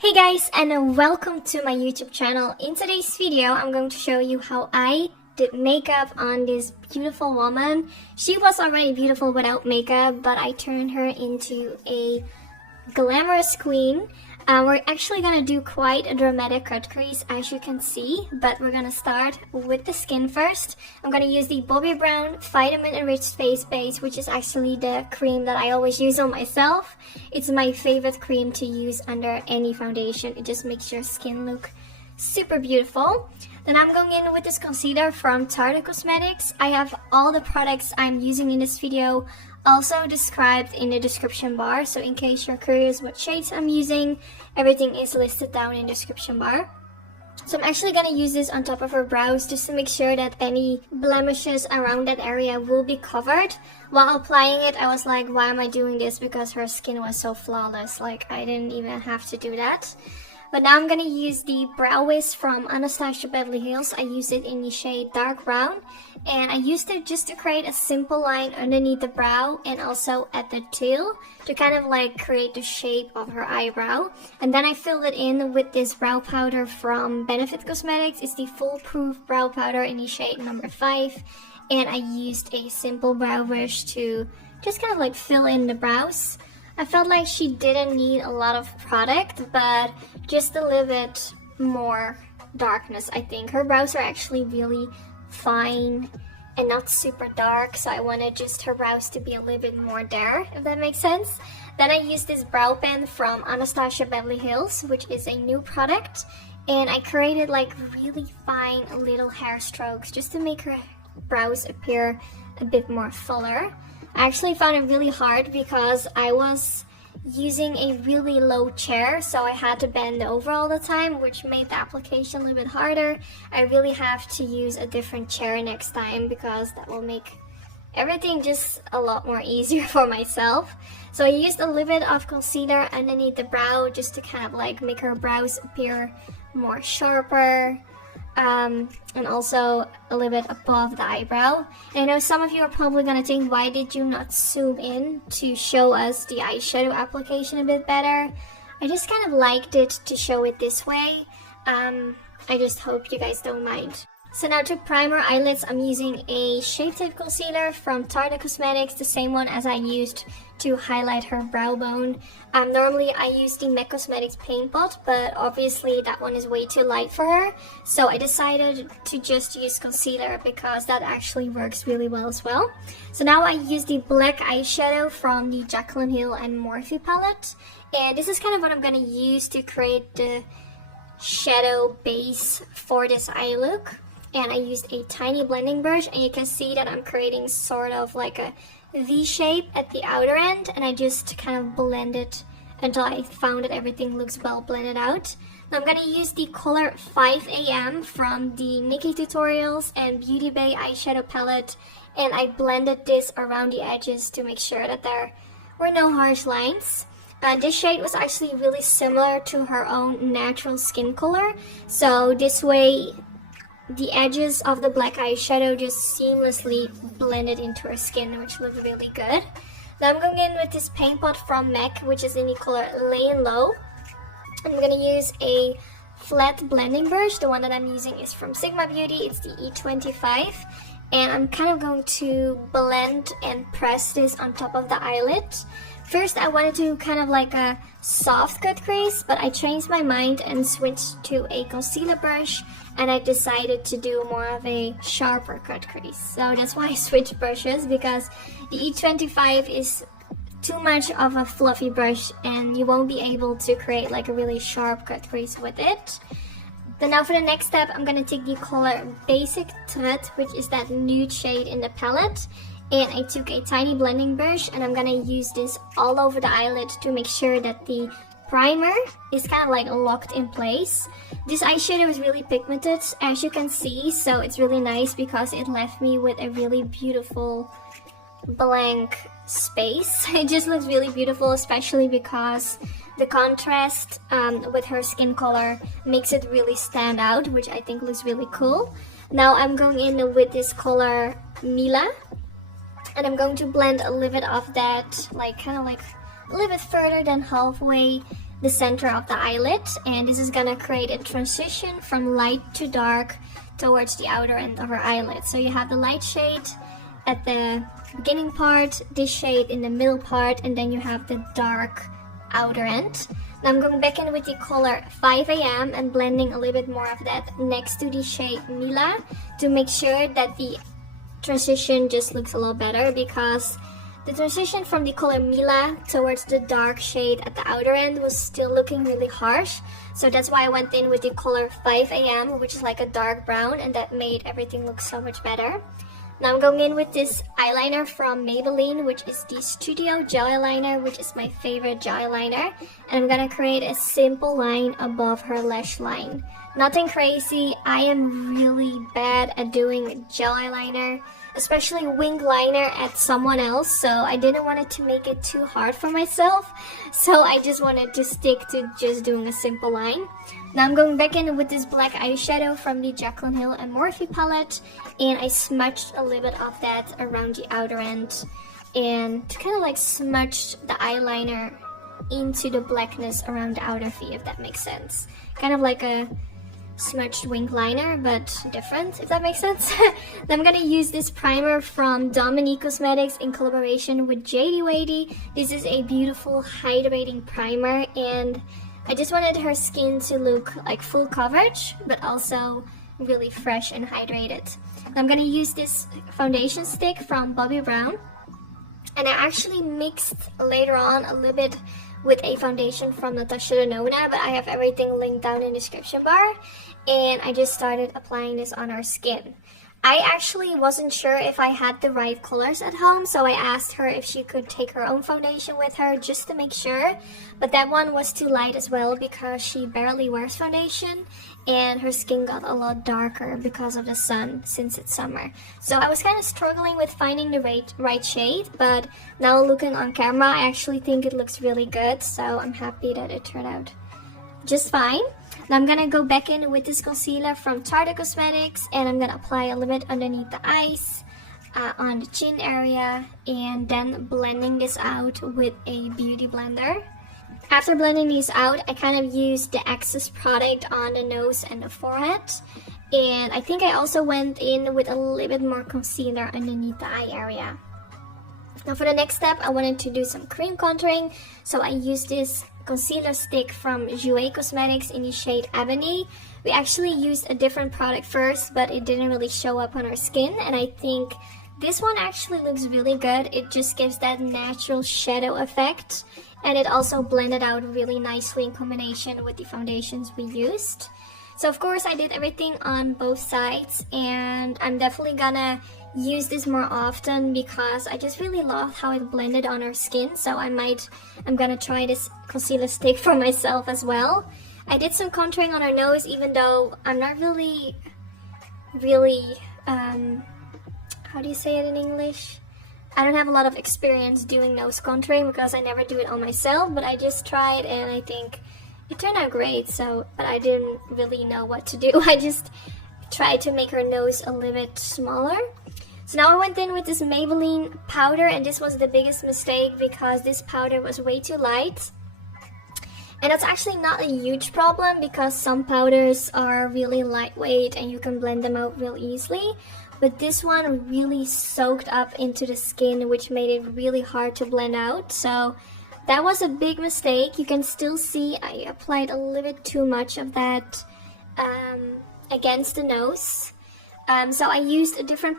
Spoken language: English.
Hey guys, and welcome to my YouTube channel. In today's video, I'm going to show you how I did makeup on this beautiful woman. She was already beautiful without makeup, but I turned her into a glamorous queen. We're actually gonna do quite a dramatic cut crease, as you can see, but we're gonna start with the skin first. I'm gonna use the Bobbi Brown Vitamin Enriched Face Base, which is actually the cream that I always use on myself. It's my favorite cream to use under any foundation. It just makes your skin look super beautiful. Then I'm going in with this concealer from Tarte Cosmetics. I have all the products I'm using in this video also described in the description bar, so in case you're curious what shades I'm using, everything is listed down in the description bar. So I'm actually gonna use this on top of her brows just to make sure that any blemishes around that area will be covered. While applying it, I was like, why am I doing this? Because her skin was so flawless, like I didn't even have to do that. But now I'm gonna use the Brow Wiz from Anastasia Beverly Hills. I use it in the shade Dark Brown, and I used it just to create a simple line underneath the brow and also at the tail to kind of like create the shape of her eyebrow. And then I filled it in with this brow powder from Benefit Cosmetics. It's the Foolproof Brow Powder in the shade number 5, and I used a simple brow brush to just kind of like fill in the brows. I felt like she didn't need a lot of product, but just a little bit more darkness, I think. Her brows are actually really fine and not super dark, so I wanted just her brows to be a little bit more there, if that makes sense. Then I used this brow pen from Anastasia Beverly Hills, which is a new product, and I created like really fine little hair strokes just to make her brows appear a bit more fuller. I actually found it really hard because I was using a really low chair, so I had to bend over all the time, which made the application a little bit harder. I really have to use a different chair next time because that will make everything just a lot more easier for myself. So I used a little bit of concealer underneath the brow just to kind of like make her brows appear more sharper. And also a little bit above the eyebrow. And I know some of you are probably gonna think, why did you not zoom in to show us the eyeshadow application a bit better? I just kind of liked it to show it this way. I just hope you guys don't mind. So now to prime her eyelids, I'm using a Shape Tape Concealer from Tarte Cosmetics, the same one as I used to highlight her brow bone. Normally I use the MAC Cosmetics Paint Pot, but obviously that one is way too light for her. So I decided to just use concealer because that actually works really well as well. So now I use the black eyeshadow from the Jaclyn Hill and Morphe palette. And this is kind of what I'm going to use to create the shadow base for this eye look. And I used a tiny blending brush, and you can see that I'm creating sort of like a V shape at the outer end, and I just kind of blend it until I found that everything looks well blended out. Now I'm gonna use the color 5 AM from the Nikki Tutorials and Beauty Bay eyeshadow palette, and I blended this around the edges to make sure that there were no harsh lines. This shade was actually really similar to her own natural skin color, so this way the edges of the black eyeshadow just seamlessly blended into her skin, which looked really good. Now I'm going in with this paint pot from MAC, which is in the color Laying Low. I'm going to use a flat blending brush. The one that I'm using is from Sigma Beauty. It's the E25. And I'm kind of going to blend and press this on top of the eyelid. First, I wanted to kind of like a soft cut crease, but I changed my mind and switched to a concealer brush, and I decided to do more of a sharper cut crease. So that's why I switched brushes, because the E25 is too much of a fluffy brush and you won't be able to create like a really sharp cut crease with it. Then now for the next step, I'm gonna take the color Basic Thread, which is that nude shade in the palette. And I took a tiny blending brush, and I'm gonna use this all over the eyelid to make sure that the primer is kind of like locked in place. This eyeshadow is really pigmented, as you can see, so it's really nice because it left me with a really beautiful blank space. It just looks really beautiful, especially because the contrast with her skin color makes it really stand out, which I think looks really cool. Now I'm going in with this color Mila, and I'm going to blend a little bit of that, like kind of like a little bit further than halfway the center of the eyelid, and this is gonna create a transition from light to dark towards the outer end of her eyelid. So you have the light shade at the beginning part, this shade in the middle part, and then you have the dark outer end. Now I'm going back in with the color 5 AM and blending a little bit more of that next to the shade Mila to make sure that the transition just looks a lot better, because the transition from the color Mila towards the dark shade at the outer end was still looking really harsh. So that's why I went in with the color 5 AM, which is like a dark brown, and that made everything look so much better. Now I'm going in with this eyeliner from Maybelline, which is the Studio Gel Eyeliner, which is my favorite gel eyeliner. And I'm gonna create a simple line above her lash line. Nothing crazy. I am really bad at doing gel eyeliner, especially wing liner at someone else, so I didn't want it to make it too hard for myself. So I just wanted to stick to just doing a simple line. Now I'm going back in with this black eyeshadow from the Jaclyn Hill and Morphe palette, and I smudged a little bit of that around the outer end and kind of like smudged the eyeliner into the blackness around the outer V, if that makes sense. Kind of like a smudged wing liner, but different, if that makes sense. Then I'm gonna use this primer from Dominique Cosmetics in collaboration with JD Wady. This is a beautiful hydrating primer, and I just wanted her skin to look like full coverage, but also really fresh and hydrated. I'm gonna use this foundation stick from Bobbi Brown, and I actually mixed later on a little bit with a foundation from Natasha Denona, but I have everything linked down in the description bar, and I just started applying this on our skin. I actually wasn't sure if I had the right colors at home, so I asked her if she could take her own foundation with her just to make sure, but that one was too light as well because she barely wears foundation and her skin got a lot darker because of the sun since it's summer. So I was kind of struggling with finding the right shade, but now looking on camera, I actually think it looks really good, so I'm happy that it turned out just fine. Now I'm gonna go back in with this concealer from Tarte Cosmetics, and I'm gonna apply a little bit underneath the eyes, on the chin area, and then blending this out with a beauty blender. After blending these out, I kind of used the excess product on the nose and the forehead, and I think I also went in with a little bit more concealer underneath the eye area. Now for the next step, I wanted to do some cream contouring, so I used this concealer stick from Jouer Cosmetics in the shade Ebony. We actually used a different product first, but it didn't really show up on our skin, and I think this one actually looks really good. It just gives that natural shadow effect, and it also blended out really nicely in combination with the foundations we used. So of course I did everything on both sides, and I'm definitely gonna use this more often because I just really loved how it blended on our skin. So I'm gonna try this concealer stick for myself as well. I did some contouring on our nose, even though I'm not really how do you say it in English? I don't have a lot of experience doing nose contouring because I never do it on myself, but I just tried and I think it turned out great. So, but I didn't really know what to do. I just tried to make her nose a little bit smaller. So now I went in with this Maybelline powder, and this was the biggest mistake because this powder was way too light. And that's actually not a huge problem because some powders are really lightweight and you can blend them out real easily. But this one really soaked up into the skin, which made it really hard to blend out. So that was a big mistake. You can still see I applied a little bit too much of that against the nose. So I used a different powder